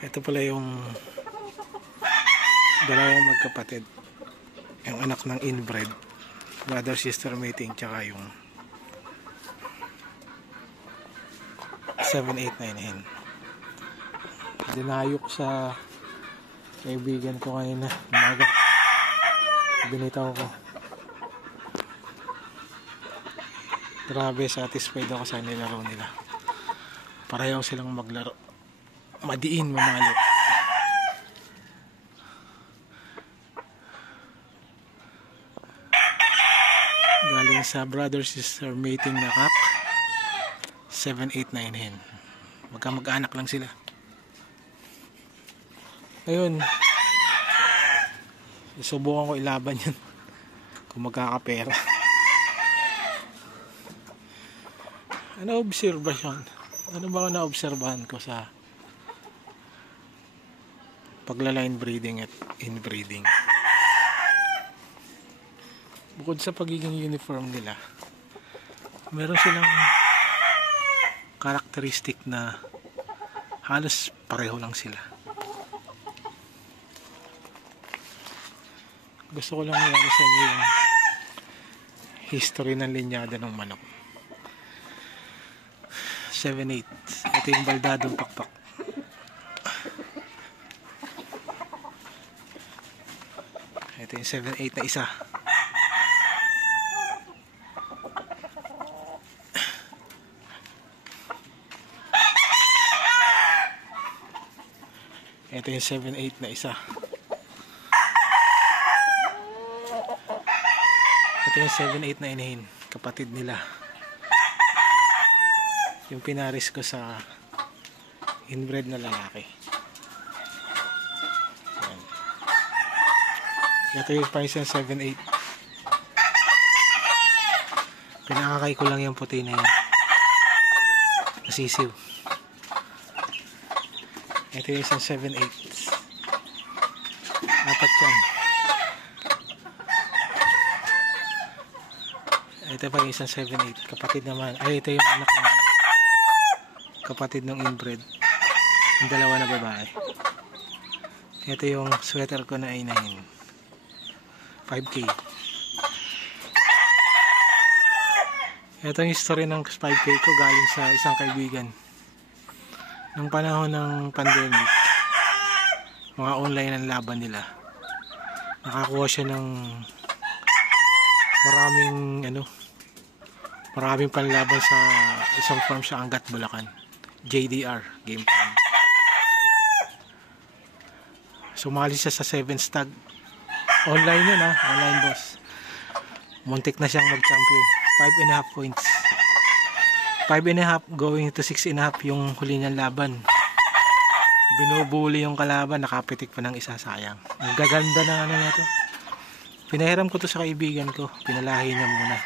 Ito pala yung dalawang magkapatid, yung anak ng inbred, brother sister mating, tsaka yung 7-8-9 hen. Dinayok sa kaibigan ko kanina umaga, binitaw ko. Grabe, satisfied ako sa nilaro nila. Pareho silang maglaro, madiin, mamalo. Galing sa brother sister mating na cock, 7-8-9 hen. Magkamag-anak lang sila. Ayun, susubukan ko ilaban yun kung magkakapera. Ano obserbasyon? Ano ba na-obserbahan ko sa pagla-line breeding at inbreeding? Bukod sa pagiging uniform nila, meron silang karakteristik na halos pareho lang sila. Gusto ko lang i-ano sa inyo yung history ng linyada ng manok. 7-8. Ito yung baldadong pakpak. Ito yung 7-8 na isa. Ito yung 7-8 na isa. Ito yung 7-8 na inahin, kapatid nila. Yung pinaris ko sa inbred na lalaki. Ayan. Ito yung Parisian 7-8. Pinakakay ko lang yung puti na yun. Nasisiw. Ito yung isang 7-8. Apat yan. Ito pa yung isang 7-8. Kapatid naman. Ay, ito yung anak ng kapatid ng inbred. Yung dalawa na babae. Ito yung sweater ko na inahin. 5K. Ito yung history ng 5K ko galing sa isang kaibigan. Nung panahon ng pandemic, mga online ang laban nila. Nakakuha siya ng maraming panlaban sa isang farm sa Angat, Bulacan. JDR Game Farm. Sumali siya sa 7 stag. Online yun ha, online boss. Muntik na siyang mag-champion. 5.5 points. 5.5 going to 6.5 yung huli niyang laban. Binubuli yung kalaban, nakapitik pa ng isa, sayang. Ang gaganda na ano na to. Pinahiram ko to sa kaibigan ko, pinalahi niya muna.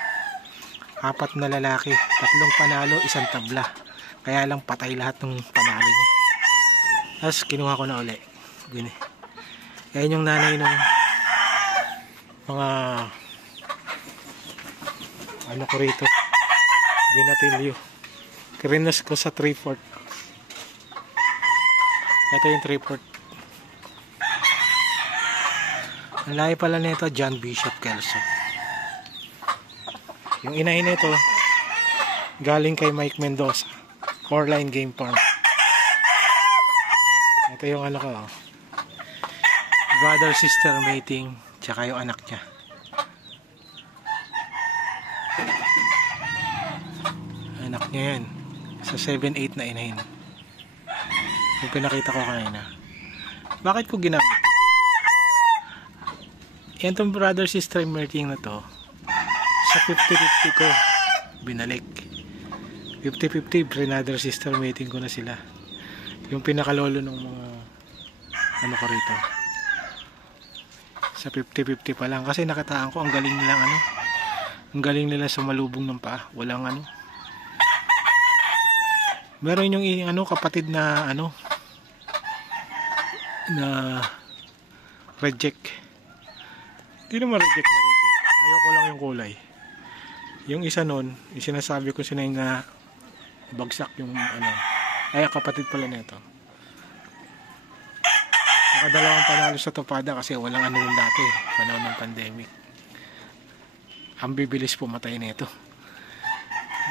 4 na lalaki, 3 panalo, 1 tabla. Kaya lang patay lahat ng panalo niya. Tapos kinuha ko na uli. Gini. Yan yung nanay ng mga ano ko rito, binatilyo. Kirinas ko sa 3/4. Ito yung 3/4. Ang lahi pala nito, John Bishop Kelso. Yung inahin nito galing kay Mike Mendoza, 4-line Game Farm. Ito yung ano ko, brother sister mating, tsaka yung anak niya. Anak niya yan sa 7-8 na inahin. Yung pinakita ko kanina. Bakit ko ginamit? Yan tong brother sister mating na to, sa 50-50 ko binalik. 50-50 brother sister mating ko na sila. Yung pinakalolo ng mga ano ko rito, sa 50-50 pa lang, kasi nakataan ko ang galing nilang ano, ang galing nila sa malubong ng paa. Walang ano, meron yung ano kapatid na ano na reject. Hindi naman reject na reject, ayoko lang yung kulay. Yung isa nun, yung sinasabi ko sinay na bagsak yung ano, ay kapatid pala nito. Nakadalawang panalo sa topada kasi walang ano rin dati, panahon ng pandemic. Ang bibilis pumatay nito.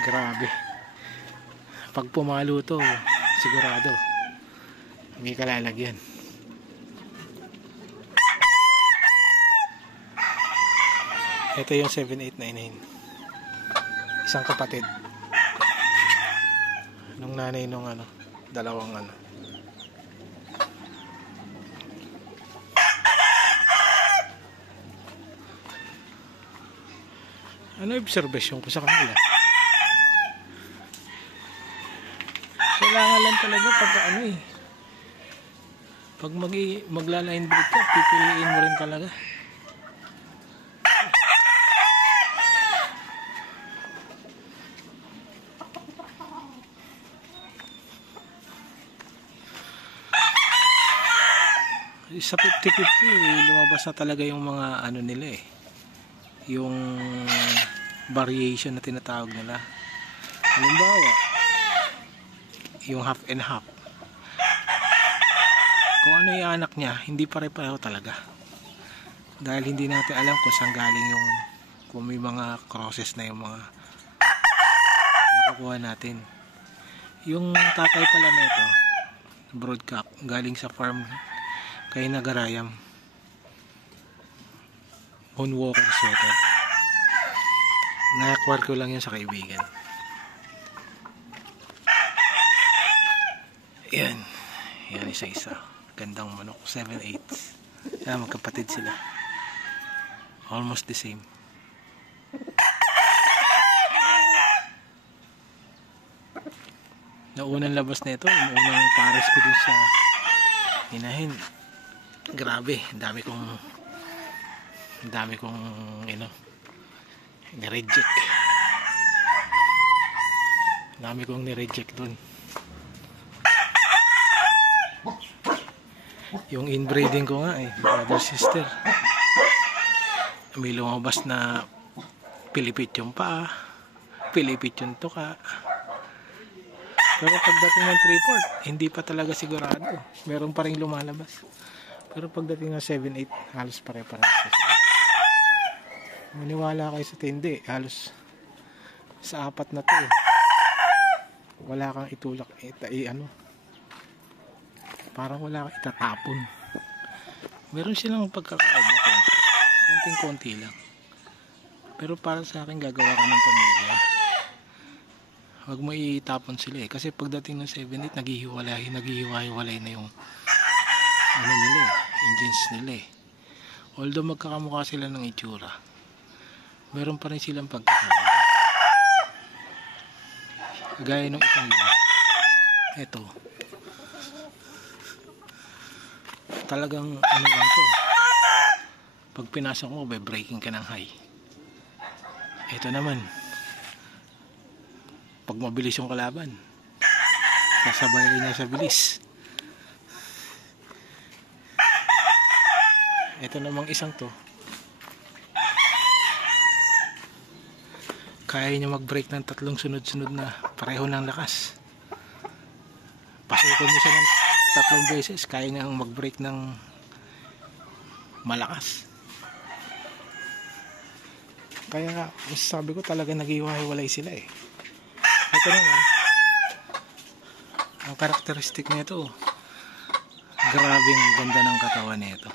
Grabe. Pag pumalo to, sigurado hindi ka lalagyan. Ito yung 7899. Isang kapatid. Nung nanay nung ano, dalawang ano. Ano observation ko sa kanila? Kailangan lang talaga pag ano eh. Pag magla-line break ka, pipiliin mo rin talaga. Sa 50-50, lumabas na talaga yung mga ano nila eh. Yung variation na tinatawag nila. Halimbawa, yung half and half. Kung ano yung anak niya, hindi pare-pareho talaga. Dahil hindi natin alam kung saan galing yung, kung may mga crosses na yung mga nakukuha natin. Yung tatay pala nito, broadcock, galing sa farm kay Nagarayam. Moonwalker sweater. Na-acquire ko lang yun sa kaibigan. Yan. Yan isa-isa. Gandang manok. 7/8. Yan, magkapatid sila. Almost the same. Naunang labas na ito. Unang pares ko dun sa inahin. Grabe. Dami kong ni-reject. Dami kong ni-reject dun. Yung inbreeding ko nga brother sister. May lumabas na pilipit yung paa, pilipit yung tuka. Pero pagdating ng 3/4, hindi pa talaga sigurado. Meron pa rin lumalabas. Pero pagdating ng 7/8, halos pare-pareho. Maniwala kayo sa tindi, halos sa 4 na to wala kang itulak parang wala kang itatapon. Meron silang pagkakaiba konting-konti lang, pero para sa akin gagawa ka ng pamilya, wag mo itapon sila kasi pagdating ng 7/8 naghihiwa-hiwalay na yung ano nila engines nila although magkakamukha sila ng itsura, meron pa rin silang pagkakaiba. Gaya nung isang ito talagang ano lang to, pag pinasok mo breaking ka ng high. Ito naman pag mabilis yung kalaban, kasabay rin niya sa bilis. Ito namang isang to, kaya niya mag-break ng 3 sunod-sunod na pareho ng lakas. Pasukin mo siya ng 3 beses, kaya niyang mag-break ng malakas. Kaya sabi ko talaga naghihiwa-hiwalay sila Ito naman, ang karakteristik nito, grabing ganda ng katawan nito.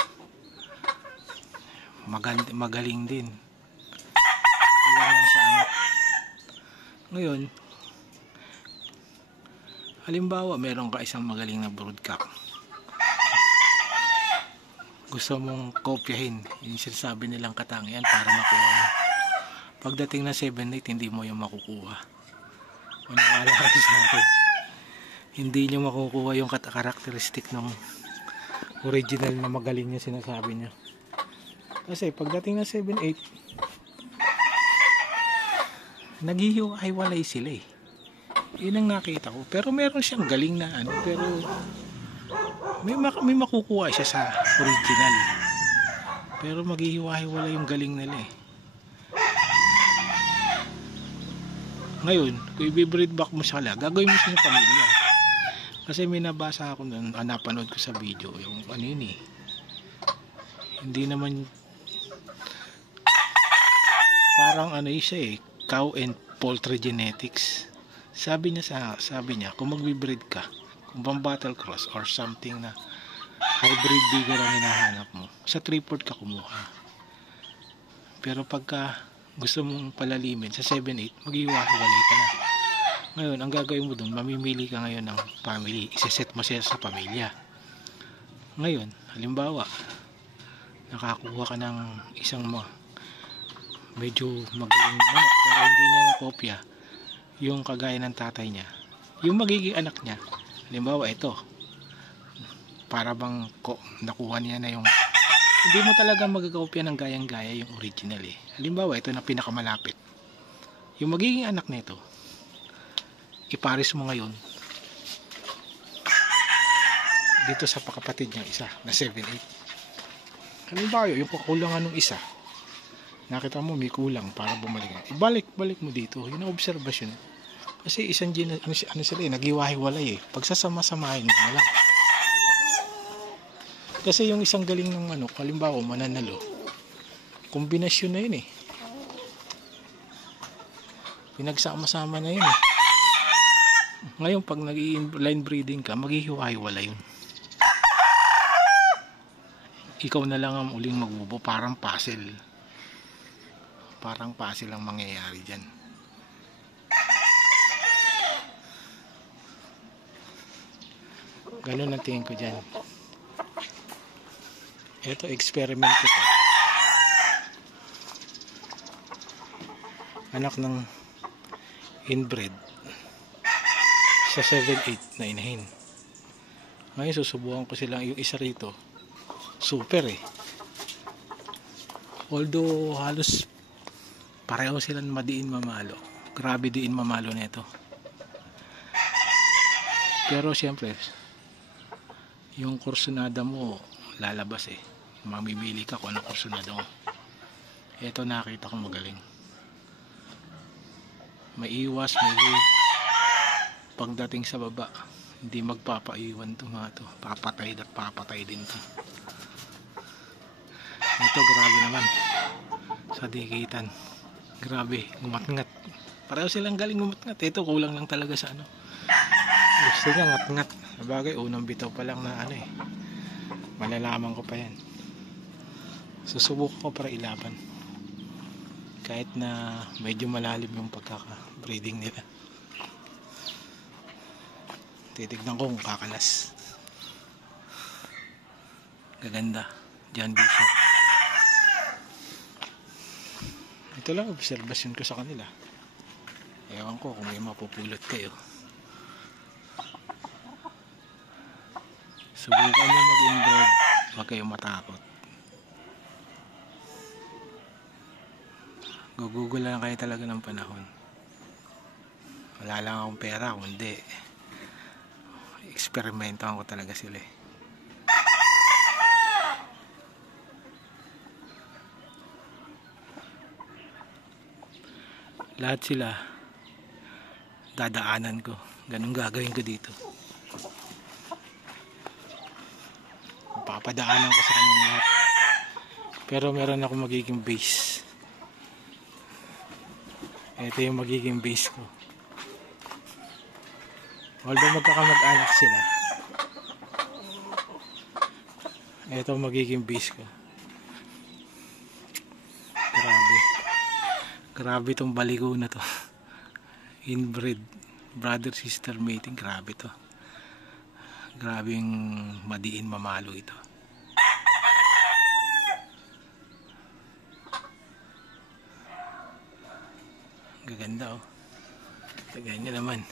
Magaling din. Kailangan sa anak. Ngayon, halimbawa meron ka isang magaling na broodcock, gusto mong kopyahin yung sinasabi nilang katangian para makuha mo. Pagdating na 7/8 hindi mo yung makukuha. Maniwala kayo sa akin, hindi nyo makukuha yung karakteristik ng original na magaling yung sinasabi nyo. Kasi pagdating na 7/8 naghihiwa-hiwalay sila yun ang nakita ko. Pero meron siyang galing na pero may makukuha siya sa original, pero maghihiwa-hiwalay yung galing nila Ngayon, kung i-breed back mo siya, gagawin mo siya ng pamilya. Kasi may nabasa ako nun, napanood ko sa video, yung ano yun eh, hindi naman, parang ano yun siya eh, cow and poultry genetics. Sabi niya kung magbe-breed ka, kung pang battle cross or something na hybrid digger ang hinahanap mo, sa 3/4 ka kumuha. Pero pagka gusto mong palalimin sa 7/8, maghiwa-hiwalay ka na. Ngayon, ang gagawin mo dun, mamimili ka ngayon ng family, iseset mo siya sa pamilya. Ngayon, halimbawa, nakakuha ka ng isang medyo magaling manok, pero hindi niya nakopya yung kagaya ng tatay niya, yung magiging anak niya. Halimbawa ito, para bang nakuha niya na yung, hindi mo talaga magkakopya ng gayang-gaya yung original eh. Halimbawa ito na pinakamalapit, yung magiging anak nito, ipares mo ngayon dito sa pakapatid niya isa na 7/8. Halimbawa yung kakulangan ng isa, nakita mo may kulang para bumalik, ibalik mo dito. Yun ang obserbasyon. Kasi isang ano sila eh, naghiwa-hiwalay eh. Pagsasama-samahin mo na lang. Kasi yung isang galing ng manok, halimbawa mananalo, kombinasyon na yun eh. Pinagsama-sama na yun eh. Ngayon pag nag-line breeding ka, maghihiwa-hiwalay yun. Ikaw na lang ang uling magbubo, parang puzzle. Parang puzzle ang mangyayari dyan. Ganun ang tingin ko dyan. Ito, experiment ko to. Anak ng inbred sa 7/8 na inahin. Ngayon susubukan ko sila, yung isa rito super eh, although halos pareho silang madiin mamalo, grabe diin mamalo nito. Pero siyempre yung kursunada mo lalabas eh, mamimili ka kung anong kursunada mo. Ito nakita ko magaling, may iwas, may way. Pagdating sa baba, hindi magpapaiwan to mga to, papatay at papatay din to. Ito grabe naman sa dikitan, grabe ngumat-ngat, pareho silang galing ngumat-ngat. Ito kulang lang talaga sa ano, gusto niya ngat-ngat. Sabagay unang bitaw pa lang na ano eh, malalaman ko pa yan. Susubukan ko para ilaban kahit na medyo malalim yung pagkaka-breeding nila. Titignan ko kung kakalas. Gaganda John Bishop. Ito lang obserbasyon ko sa kanila. Ewan ko kung may mapupulot kayo. Subukan nyo mag-inbred, huwag kayong matakot. Google lang kayo talaga ng panahon. Wala lang akong pera, kundi eksperimentohan ko talaga sila eh. Lahat sila dadaanan ko, ganun gagawin ko dito. Papadaanan ko sa kanila lahat, pero meron ako magiging base. Ito yung magiging base ko. Although magkakamag-anak sila, ito magiging base ko. Grabe tong baligo na to. Inbred, brother sister mating, grabe to. Grabe yung madiin mamalo ito. Gaganda oh. Ganyan naman.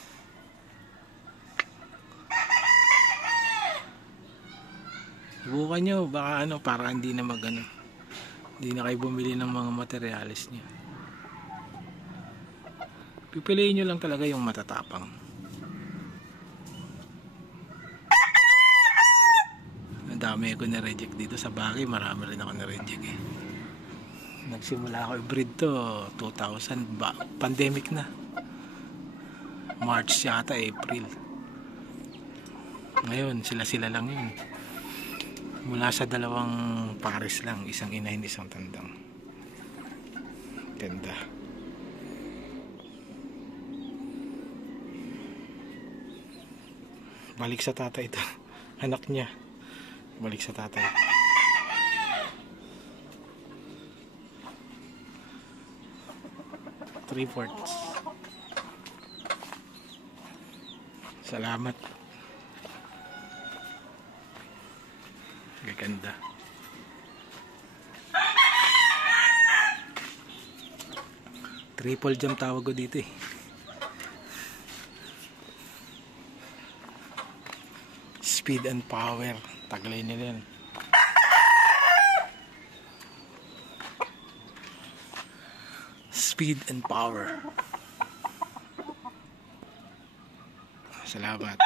Subukan nyo, baka ano, para hindi na magano, hindi na kayo bumili ng mga materialis nyo. Pipiliin nyo lang talaga yung matatapang. Ang dami ko na-reject dito sa bagay, marami rin ako na-reject eh. Nagsimula ako i-breed to 2000 ba, pandemic na, March yata, April. Ngayon, sila lang yun. Mula sa dalawang pares lang, isang inahin, isang tandang. Ganda. Balik sa tatay ito. Anak niya. Balik sa tatay. Three-fourths. Salamat. Gaganda. Triple jump tawag ko dito eh. Speed and power. Taglay nila yan. Speed and power. Salamat.